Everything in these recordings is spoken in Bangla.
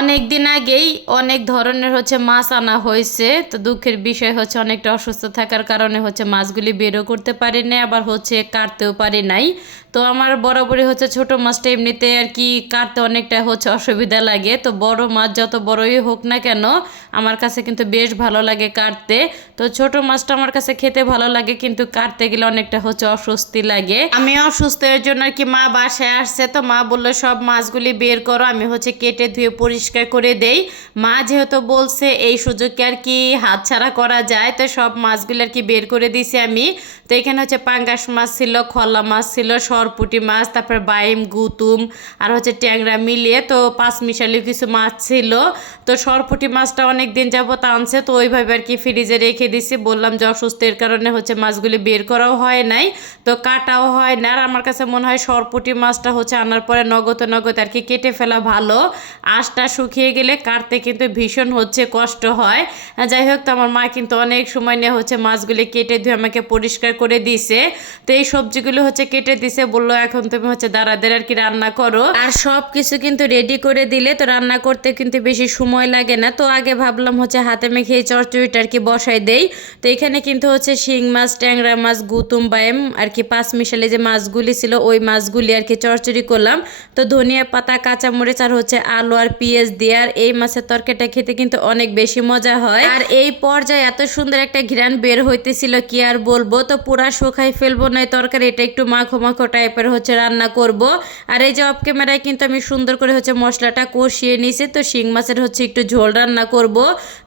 অনেক দিন আগেই অনেক ধরনের হচ্ছে মাছ আনা হয়েছে। তো দুঃখের বিষয় হচ্ছে অনেকটা অসুস্থ থাকার কারণে হচ্ছে মাছগুলি বেরও করতে পারি নাই আবার হচ্ছে কাটতেও পারি নাই। তো আমার বরাবরই হচ্ছে ছোট মাছটা এমনিতে আর কি কাটতে অনেকটা হচ্ছে অসুবিধা লাগে। তো বড় মাছ যত বড়ই হোক না কেন, আমার কাছে কিন্তু বেশ ভালো লাগে কাটতে। তো ছোট মাছটা আমার কাছে খেতে ভালো লাগে, কিন্তু কাটতে গেলে অনেকটা হচ্ছে অস্বস্তি লাগে। আমি অসুস্থ এর জন্য আর কি মা বাসায় আসছে, তো মা বলল, সব মাছগুলি বের করো, আমি হচ্ছে কেটে ধুয়ে পরিষ্কার করে দেই। মা যেহেতু বলছে এই সুযোগকে আর কি হাতছাড়া করা যায়, তো সব মাছগুলি আর কি বের করে দিছি আমি। তো এখানে হচ্ছে পাঙ্গাস মাছ ছিল, খলা মাছ ছিল, সরপুটি মাছ, তারপর বাইম, গুতুম, আর হচ্ছে ট্যাংরা মিলিয়ে তো পাঁচ মিশালি কিছু মাছ ছিল। তো সরপুটি মাছটা অনেক দিন যাবত আনছে, তো ওইভাবে আর কি ফ্রিজে রেখে দিছি। বললাম যে অসুস্থের কারণে হচ্ছে মাছগুলি বের করাও হয় নাই, তো কাটাও হয় না। আর আমার কাছে মনে হয় সরপুটি মাছটা হচ্ছে আনার পরে নগদ নগদ আর কি কেটে ফেলা ভালো। আঁশটা শুকিয়ে গেলে কাটতে কিন্তু ভীষণ হচ্ছে কষ্ট হয়। যাই হোক, তো আমার মা কিন্তু অনেক সময় নিয়ে হচ্ছে মাছগুলি কেটে ধুয়ে আমাকে পরিষ্কার করে দিছে। তো এই সবজিগুলো হচ্ছে কেটে দিছে, বলল, এখন তুমি হচ্ছে দাঁড়াদের আর কি রান্না করো। আর সব কিছু কিন্তু রেডি করে দিলে তো রান্না করতে কিন্তু বেশি সময় লাগে না। তো আগে ভাবলাম হচ্ছে হাতে মেখে চচ্চড়িটা আর কি বসাই দেই। তো এখানে কিন্তু হচ্ছে শিং মাছ, ট্যাংরা মাছ, গুতুম বায়েম আর কি পাঁচ মিশালে যে মাছগুলি ছিল, ওই মাছগুলি আর কি চচ্চড়ি করলাম। তো ধনিয়া পাতা, কাঁচামরিচ আর হচ্ছে আলু আর পেঁয়াজ দিয়ে আর এই মাছের তরকারিটা খেতে কিন্তু অনেক বেশি মজা হয়। আর এই পর্যায়ে এত সুন্দর একটা ঘিরান বের হইতেছিল, কি আর বলব? তো পুরা শুকাই ফেলব না তরকারি, এটা একটু মাখো মাখো টাইপের হচ্ছে রান্না করব। আর এই যে অফ ক্যামেরায় কিন্তু আমি সুন্দর করে হচ্ছে মশলাটা কষিয়ে নিয়েছি তো শিং মাছের হচ্ছে একটু ঝোল রান্না করব।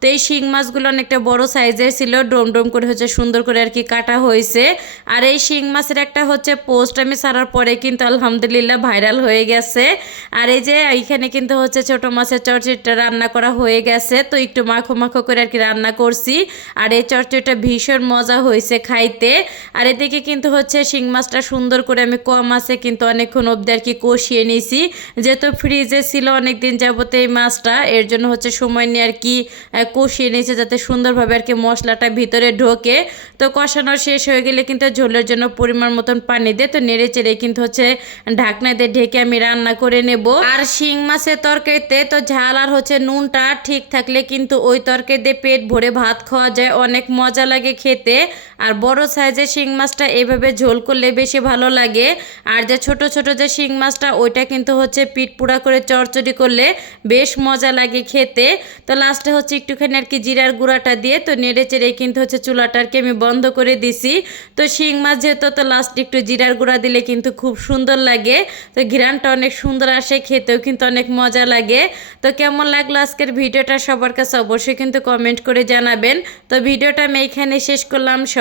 তো এই শিং মাছগুলো অনেকটা বড় সাইজের ছিল, ডোম ডোম করে হচ্ছে সুন্দর করে আর কি কাটা হয়েছে আর এই শিং মাছের একটা হচ্ছে পোস্ট আমি সারার পরে কিন্তু আলহামদুলিল্লাহ ভাইরাল হয়ে গেছে। আর এই যে এইখানে কিন্তু হচ্ছে ছোট মাছের চরচড়িটা রান্না করা হয়ে গেছে, তো একটু মাখো মাখো করে আর কি রান্না করছি। আর এই চরচড়িটা ভীষণ মজা হয়েছে খাইতে। আর এদিকে কিন্তু হচ্ছে শিং মাছটা সুন্দর করে আমি কম আছে, কিন্তু অনেকক্ষণ অবধি আর কি কষিয়ে নিয়েছি যেহেতু ফ্রিজে ছিল অনেক দিন যাবত এই মাছটা, এর জন্য হচ্ছে সময় নিয়ে আর কি কষিয়ে নিয়েছে যাতে সুন্দরভাবে আর কি মশলাটা ভিতরে ঢোকে। তো কষানো শেষ হয়ে গেলে কিন্তু ঝোলের জন্য পরিমাণ মতন পানি দিয়ে তো নেড়ে চেড়ে কিন্তু হচ্ছে ঢাকনা দিয়ে ঢেকে আমি রান্না করে নেব। আর শিং মাছের তরকারিতে তো ঝাল আর হচ্ছে নুনটা ঠিক থাকলে কিন্তু ওই তরকারি দিয়ে পেট ভরে ভাত খাওয়া যায়, অনেক মজা লাগে খেতে। আর বড় সাইজের শিং মাছটা এইভাবে ঝোল করলে বেশি ভালো লাগে। আর যে ছোট ছোট যে শিং মাছটা, ওইটা কিন্তু হচ্ছে পিঠ পুড়া করে চড়চড়ি করলে বেশ মজা লাগে খেতে। তো লাস্টে হচ্ছে একটুখানি আর কি জিরার গুঁড়াটা দিয়ে তো নেড়ে চেড়ে কিন্তু হচ্ছে চুলাটারকে আমি বন্ধ করে দিছি। তো শিং মাছ যেহেতু, তো লাস্ট একটু জিরার গুঁড়া দিলে কিন্তু খুব সুন্দর লাগে। তো ঘিরানটা অনেক সুন্দর আসে, খেতেও কিন্তু অনেক মজা লাগে। তো কেমন লাগল আজকের ভিডিওটা সবার কাছে অবশ্যই কিন্তু কমেন্ট করে জানাবেন। তো ভিডিওটা আমি এইখানে শেষ করলাম